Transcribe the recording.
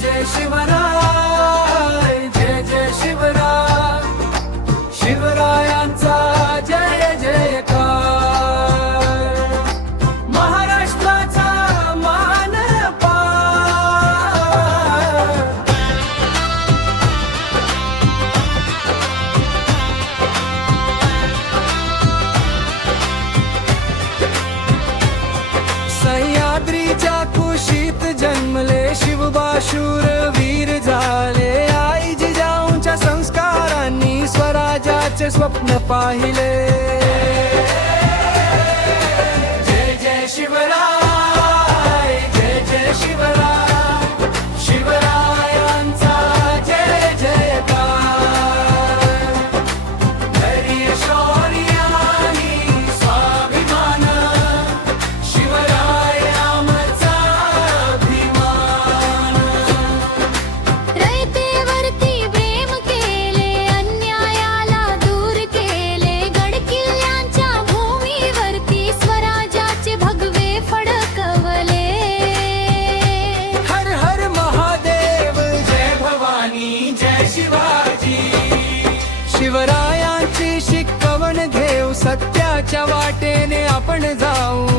जय शिवराय, जय जय शिवराय, शिवरायांचा जय जयकार, महाराष्ट्राचा मान पार. सह्याद्रीच्या कुशीत जन्मले शिवबाशूर वीर झाले. आई जिजाऊंच्या संस्कारांनी स्वराज्याचे स्वप्न पाहिले. जय जय शिवराय, जय जय शिवराय, शिवरायांचा जय जयकार. धैर्य शौर्य आणि स्वाभिमान, शिवराय आमचा अभिमान. रयतेवरती प्रेम केले, अन्यायाला दूर केले. गडकिल्ल्यांच्या भूमीवरती स्वराज्याचे भगवे फडकवले. हर हर महादेव, जय भवानी, जय शिवाजी. शिवरायांची शिकवण घेऊ, सत्याच्या वाटेने आपण जाऊ.